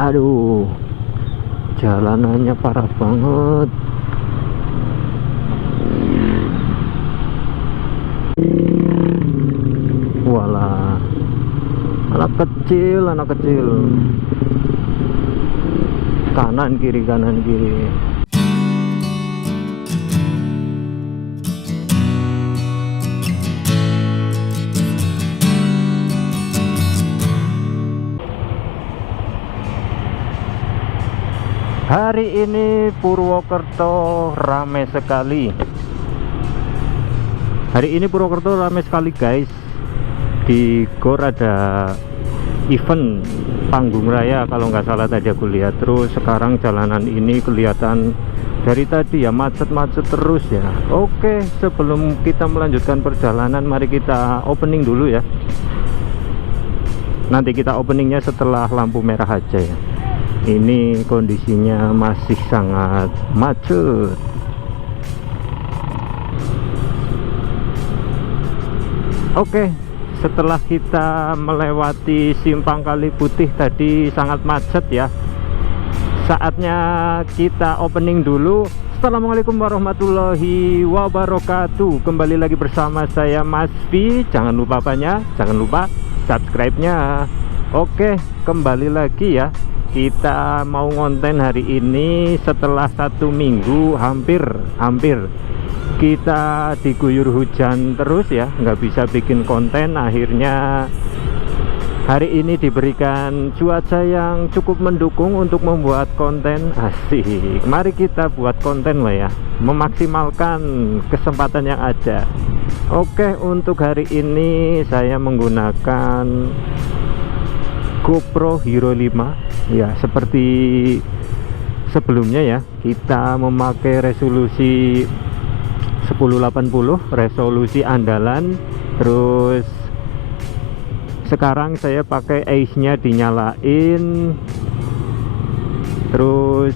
Aduh, jalanannya parah banget. Walah, anak kecil, anak kecil. Kanan kiri, kanan kiri. Hari ini Purwokerto ramai sekali. Hari ini Purwokerto ramai sekali guys. Di GOR ada event panggung raya kalau nggak salah tadi aku lihat. Terus sekarang jalanan ini kelihatan dari tadi ya macet-macet terus ya. Oke, sebelum kita melanjutkan perjalanan, mari kita opening dulu ya. Nanti kita openingnya setelah lampu merah aja ya. Ini kondisinya masih sangat macet. Oke, setelah kita melewati simpang Kali Putih tadi sangat macet ya. Saatnya kita opening dulu. Assalamualaikum warahmatullahi wabarakatuh. Kembali lagi bersama saya Mas V. Jangan lupa apanya? Jangan lupa subscribe-nya. Oke, kembali lagi ya. Kita mau ngonten hari ini setelah 1 minggu hampir kita diguyur hujan terus ya, nggak bisa bikin konten. Akhirnya hari ini diberikan cuaca yang cukup mendukung untuk membuat konten. Asik, mari kita buat konten lah ya, memaksimalkan kesempatan yang ada. Oke, untuk hari ini saya menggunakan GoPro Hero 5 ya, seperti sebelumnya ya. Kita memakai resolusi 1080, resolusi andalan. Terus sekarang saya pakai ace-nya dinyalain. Terus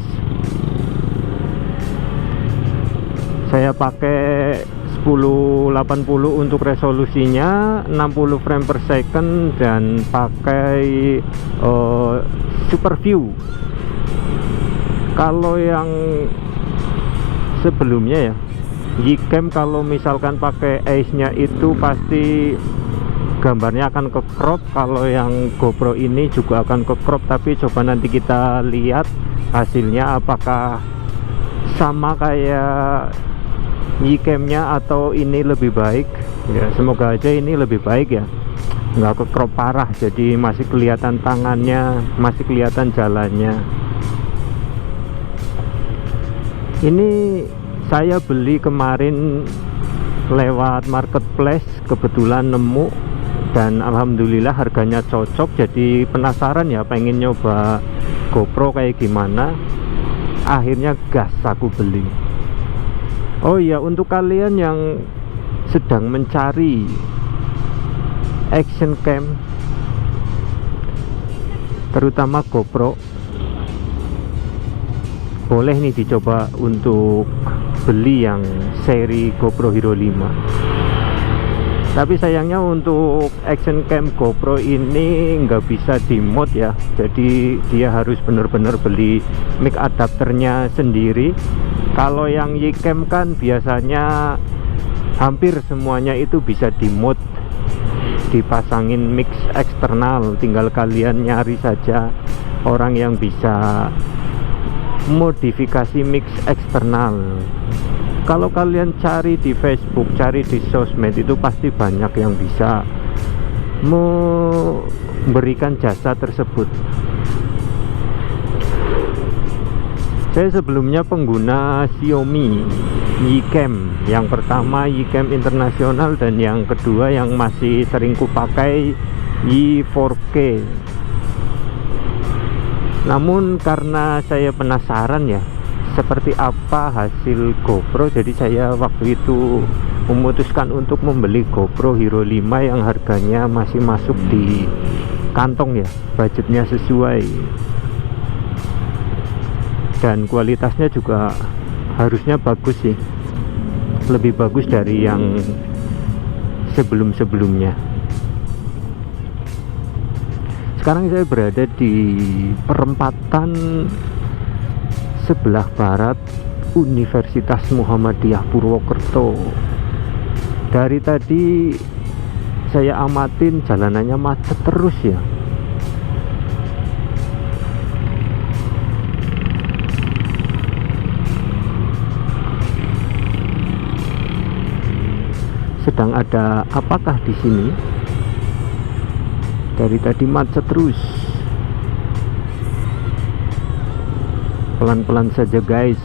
saya pakai 1080 untuk resolusinya, 60 frame per second, dan pakai super view. Kalau yang sebelumnya ya, Ycam kalau misalkan pakai ace-nya itu pasti gambarnya akan ke crop. Kalau yang GoPro ini juga akan ke crop, tapi coba nanti kita lihat hasilnya apakah sama kayak Ycam-nya atau ini lebih baik ya. Semoga aja ini lebih baik ya, nggak ke crop parah, jadi masih kelihatan tangannya, masih kelihatan jalannya. Ini saya beli kemarin lewat marketplace, kebetulan nemu dan alhamdulillah harganya cocok. Jadi penasaran ya, pengen nyoba GoPro kayak gimana. Akhirnya gas aku beli. Oh iya, untuk kalian yang sedang mencari action cam, terutama GoPro, boleh nih dicoba untuk beli yang seri GoPro Hero 5. Tapi sayangnya untuk action cam GoPro ini nggak bisa di mod ya, jadi dia harus benar-benar beli mic adapternya sendiri. Kalau yang Ycam kan biasanya hampir semuanya itu bisa di mod, dipasangin mix eksternal, tinggal kalian nyari saja orang yang bisa modifikasi mix eksternal. Kalau kalian cari di Facebook, cari di sosmed, itu pasti banyak yang bisa memberikan jasa tersebut. Saya sebelumnya pengguna Xiaomi Ycam. Yang pertama Ycam internasional, dan yang kedua yang masih sering kupakai Y4K. Namun karena saya penasaran ya seperti apa hasil GoPro, jadi saya waktu itu memutuskan untuk membeli GoPro Hero 5 yang harganya masih masuk di kantong ya, budgetnya sesuai, dan kualitasnya juga harusnya bagus sih, lebih bagus dari yang sebelum-sebelumnya. Sekarang saya berada di perempatan sebelah barat Universitas Muhammadiyah Purwokerto. Dari tadi saya amatin jalanannya macet terus ya. Sedang ada apakah di sini? Dari tadi macet terus. Pelan-pelan saja guys.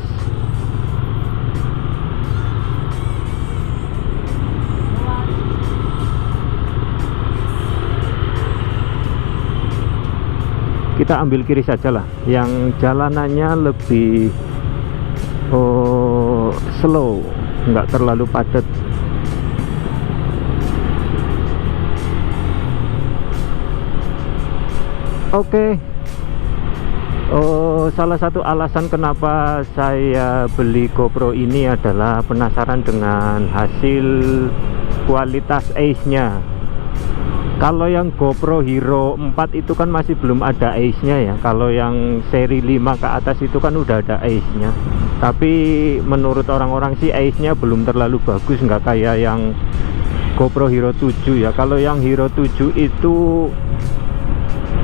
Kita ambil kiri saja lah, yang jalanannya lebih slow, nggak terlalu padat. Oke. Salah satu alasan kenapa saya beli GoPro ini adalah penasaran dengan hasil kualitas ACE-nya. Kalau yang GoPro Hero 4 itu kan masih belum ada ACE-nya ya. Kalau yang seri 5 ke atas itu kan udah ada ACE-nya. Tapi menurut orang-orang sih ACE-nya belum terlalu bagus, nggak kayak yang GoPro Hero 7 ya. Kalau yang Hero 7 itu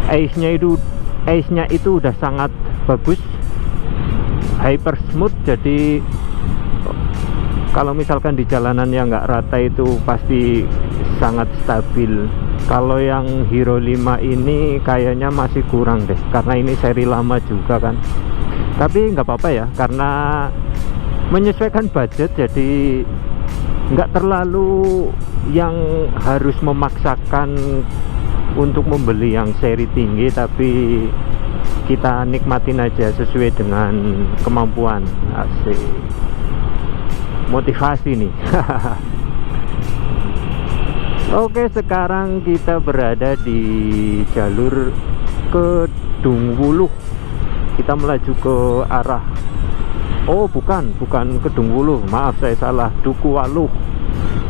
ACE-nya itu udah sangat bagus, hyper smooth. Jadi kalau misalkan di jalanan yang nggak rata itu pasti sangat stabil. Kalau yang Hero 5 ini kayaknya masih kurang deh, karena ini seri lama juga kan. Tapi nggak apa-apa ya, karena menyesuaikan budget, jadi nggak terlalu yang harus memaksakan untuk membeli yang seri tinggi, tapi kita nikmatin aja sesuai dengan kemampuan. Asik, motivasi nih. Oke, sekarang kita berada di jalur Kedungwuluh. Kita melaju ke arah, bukan Kedungwuluh, maaf saya salah, Dukuwaluh.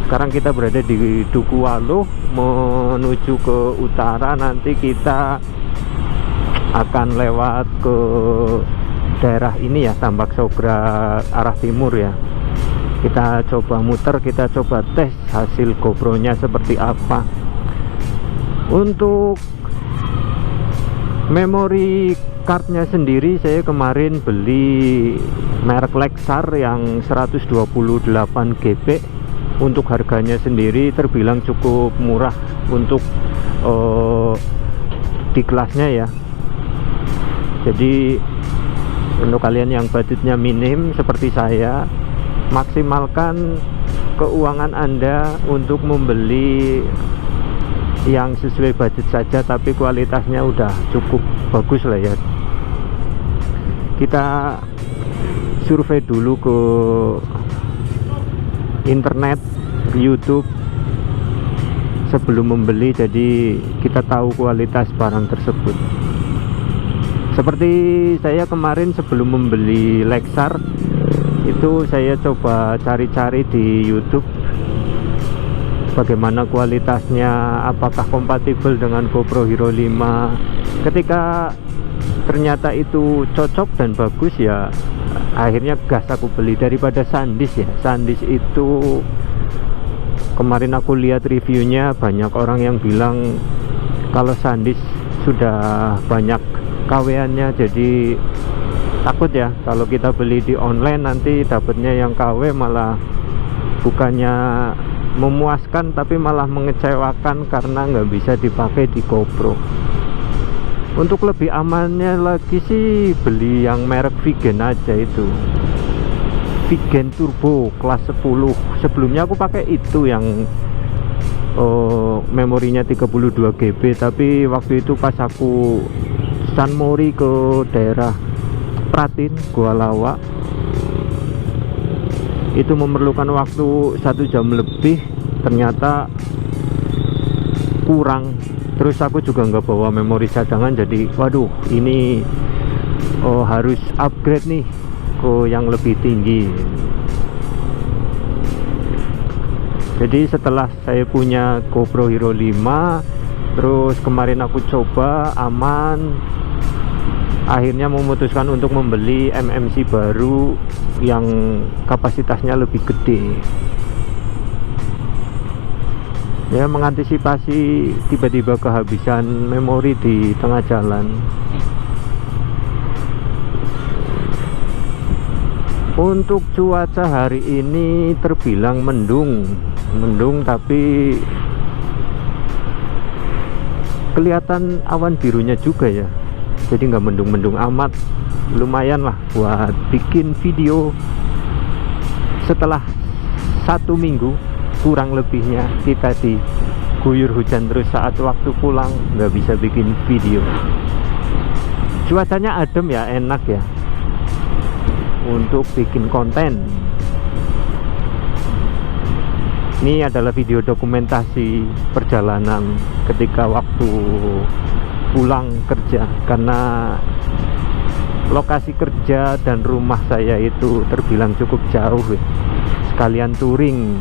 Sekarang kita berada di Dukuwaluh menuju ke utara. Nanti kita akan lewat ke daerah ini ya, Tambak Sogra arah timur ya. Kita coba muter, kita coba tes hasil GoPro-nya seperti apa. Untuk memory card-nya sendiri, saya kemarin beli merek Lexar yang 128 GB. Untuk harganya sendiri terbilang cukup murah untuk di kelasnya ya. Jadi untuk kalian yang budgetnya minim seperti saya, maksimalkan keuangan Anda untuk membeli yang sesuai budget saja, tapi kualitasnya udah cukup bagus lah ya. Kita survei dulu ke internet, YouTube sebelum membeli, jadi kita tahu kualitas barang tersebut. Seperti saya kemarin sebelum membeli Lexar itu, saya coba cari-cari di YouTube bagaimana kualitasnya, apakah kompatibel dengan GoPro Hero 5. Ketika ternyata itu cocok dan bagus ya, akhirnya gas aku beli. Daripada SanDisk ya, SanDisk itu kemarin aku lihat reviewnya, banyak orang yang bilang kalau SanDisk sudah banyak KW-annya, jadi takut ya kalau kita beli di online nanti dapatnya yang KW malah bukannya memuaskan tapi malah mengecewakan karena nggak bisa dipakai di GoPro. Untuk lebih amannya lagi sih beli yang merek Vigen aja, itu Vigen Turbo kelas 10. Sebelumnya aku pakai itu yang memorinya 32 GB, tapi waktu itu pas aku San Mori ke daerah Pratin, Gua Lawa, itu memerlukan waktu 1 jam lebih, ternyata kurang. Terus aku juga nggak bawa memori cadangan, jadi waduh ini harus upgrade nih ke yang lebih tinggi. Jadi setelah saya punya GoPro Hero 5, Terus kemarin aku coba aman, akhirnya memutuskan untuk membeli MMC baru yang kapasitasnya lebih gede, ya mengantisipasi tiba-tiba kehabisan memori di tengah jalan. Untuk cuaca hari ini terbilang mendung tapi kelihatan awan birunya juga ya, jadi nggak mendung-mendung amat, lumayan lah buat bikin video setelah 1 minggu kurang lebihnya kita diguyur hujan terus. Saat waktu pulang nggak bisa bikin video. Cuacanya adem ya, enak ya untuk bikin konten. Ini adalah video dokumentasi perjalanan ketika waktu pulang kerja, karena lokasi kerja dan rumah saya itu terbilang cukup jauh ya. Sekalian touring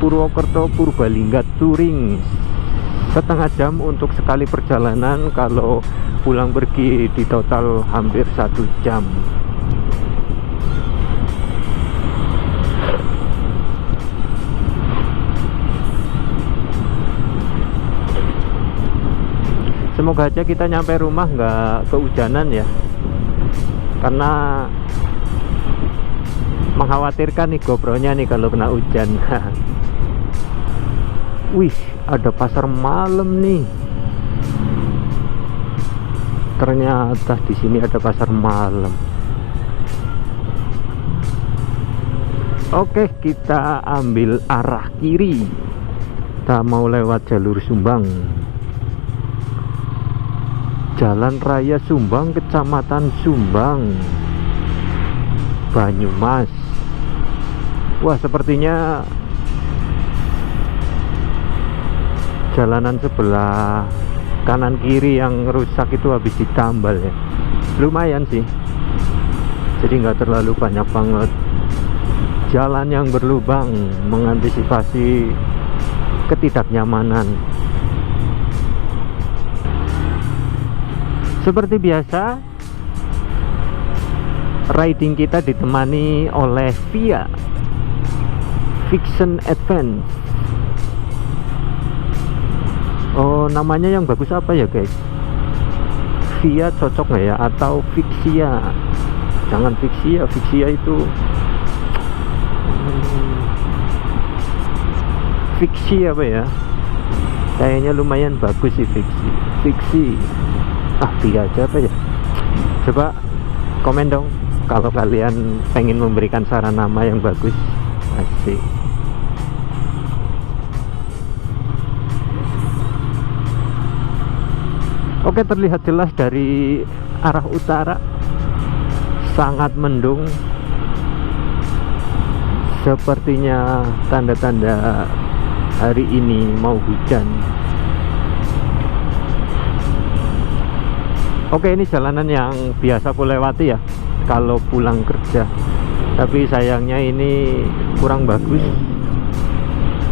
Purwokerto Purbalingga, touring setengah jam untuk sekali perjalanan. Kalau pulang pergi di total hampir 1 jam. Semoga aja kita nyampe rumah nggak kehujanan ya, karena mengkhawatirkan nih GoPro-nya nih kalau kena hujan. Wih, ada pasar malam nih. Ternyata di sini ada pasar malam. Oke, kita ambil arah kiri. Kita mau lewat jalur Sumbang. Jalan Raya Sumbang, Kecamatan Sumbang, Banyumas. Wah, sepertinya jalanan sebelah kanan kiri yang rusak itu habis ditambal ya. Lumayan sih, jadi nggak terlalu banyak banget jalan yang berlubang, mengantisipasi ketidaknyamanan. Seperti biasa, riding kita ditemani oleh VIA Vision Advance. Oh, namanya yang bagus apa ya guys? VIA cocok nggak ya? Atau Vixia? Jangan Vixia, Vixia itu Vixi apa ya? Kayaknya lumayan bagus sih Vixi. Vixi. VIA aja apa ya? Coba komen dong kalau kalian pengen memberikan saran nama yang bagus. Asik. Oke, terlihat jelas dari arah utara sangat mendung. Sepertinya tanda-tanda hari ini mau hujan. Oke, ini jalanan yang biasa aku lewati ya kalau pulang kerja. Tapi sayangnya ini kurang bagus.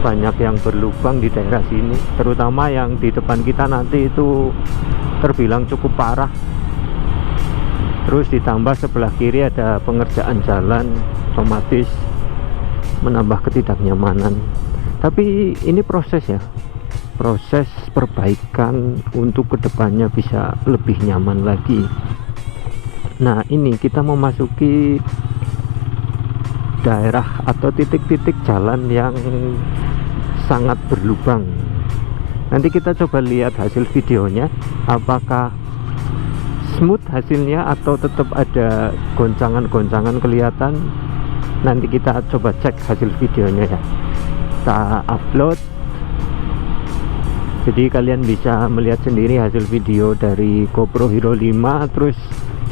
Banyak yang berlubang di daerah sini, terutama yang di depan kita nanti itu terbilang cukup parah. Terus ditambah sebelah kiri ada pengerjaan jalan, otomatis menambah ketidaknyamanan. Tapi ini proses ya, proses perbaikan untuk kedepannya bisa lebih nyaman lagi. Nah, ini kita memasuki daerah atau titik-titik jalan yang sangat berlubang. Nanti kita coba lihat hasil videonya, apakah smooth hasilnya atau tetap ada goncangan-goncangan kelihatan. Nanti kita coba cek hasil videonya ya, kita upload, jadi kalian bisa melihat sendiri hasil video dari GoPro Hero 5. Terus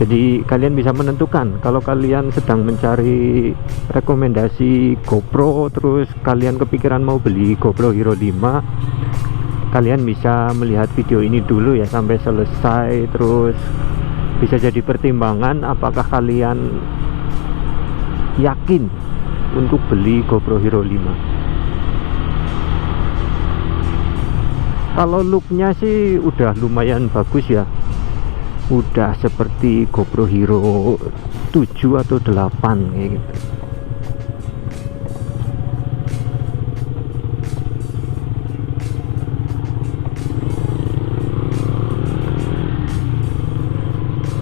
jadi kalian bisa menentukan kalau kalian sedang mencari rekomendasi GoPro, terus kalian kepikiran mau beli GoPro Hero 5, kalian bisa melihat video ini dulu ya sampai selesai. Terus bisa jadi pertimbangan apakah kalian yakin untuk beli GoPro Hero 5. Kalau looknya sih udah lumayan bagus ya, udah seperti GoPro Hero 7 atau 8 kayak gitu.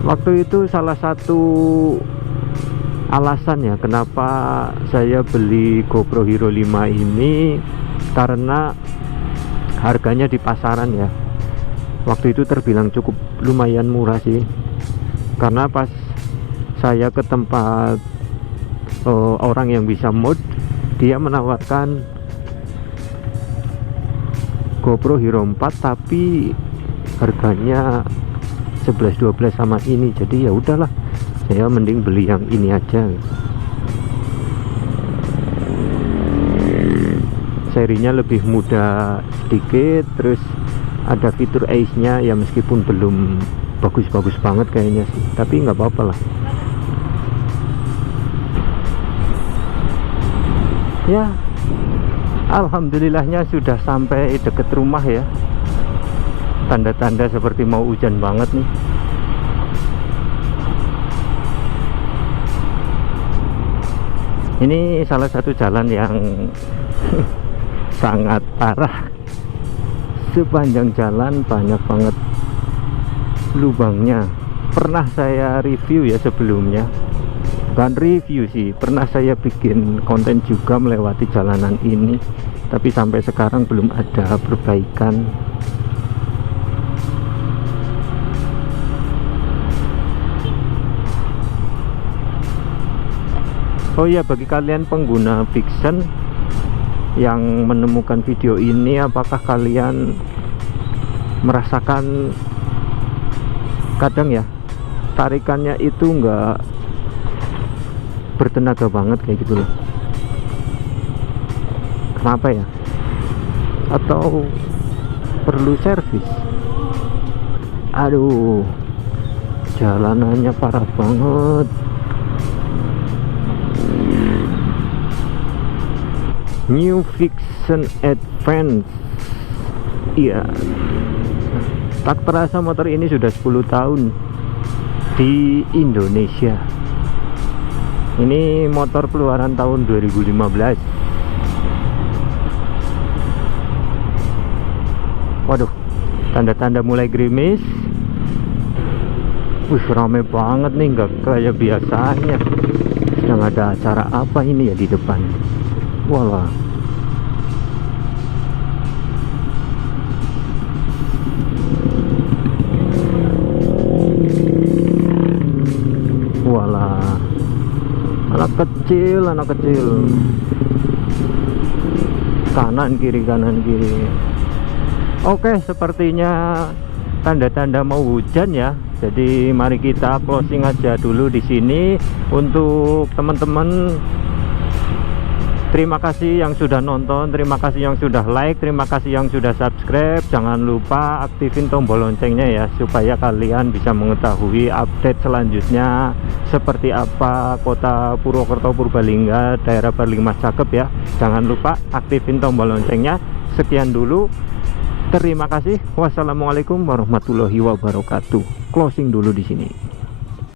Waktu itu salah satu alasan ya kenapa saya beli GoPro Hero 5 ini, karena harganya di pasaran ya waktu itu terbilang cukup lumayan murah sih. Karena pas saya ke tempat orang yang bisa mod, dia menawarkan GoPro Hero 4 tapi harganya 11-12 sama ini. Jadi ya udahlah, saya mending beli yang ini aja. Serinya lebih mudah sedikit, terus ada fitur Ace-nya ya, meskipun belum bagus-bagus banget kayaknya sih, tapi nggak apa-apa lah. Ya, alhamdulillahnya sudah sampai deket rumah ya. Tanda-tanda seperti mau hujan banget nih. Ini salah satu jalan yang sangat parah. Sepanjang jalan banyak banget lubangnya. Pernah saya review ya sebelumnya, bukan review sih, pernah saya bikin konten juga melewati jalanan ini, tapi sampai sekarang belum ada perbaikan. Oh iya, bagi kalian pengguna Vixen yang menemukan video ini, apakah kalian merasakan kadang ya tarikannya itu enggak bertenaga banget kayak gitu loh? Kenapa ya? Atau perlu servis? Aduh, jalanannya parah banget. New Vixen Advance. Iya, tak terasa motor ini sudah 10 tahun di Indonesia. Ini motor keluaran tahun 2015. Waduh, tanda-tanda mulai gerimis. Wih, rame banget nih, nggak kayak biasanya. Sedang ada acara apa ini ya di depan? Walah, walah, anak kecil, kanan kiri. Oke, sepertinya tanda-tanda mau hujan ya. Jadi mari kita closing aja dulu di sini. Untuk teman-teman, terima kasih yang sudah nonton, terima kasih yang sudah like, terima kasih yang sudah subscribe. Jangan lupa aktifin tombol loncengnya ya, supaya kalian bisa mengetahui update selanjutnya seperti apa kota Purwokerto, Purbalingga, daerah Barlimas cakep ya. Jangan lupa aktifin tombol loncengnya. Sekian dulu, terima kasih. Wassalamualaikum warahmatullahi wabarakatuh. Closing dulu di sini.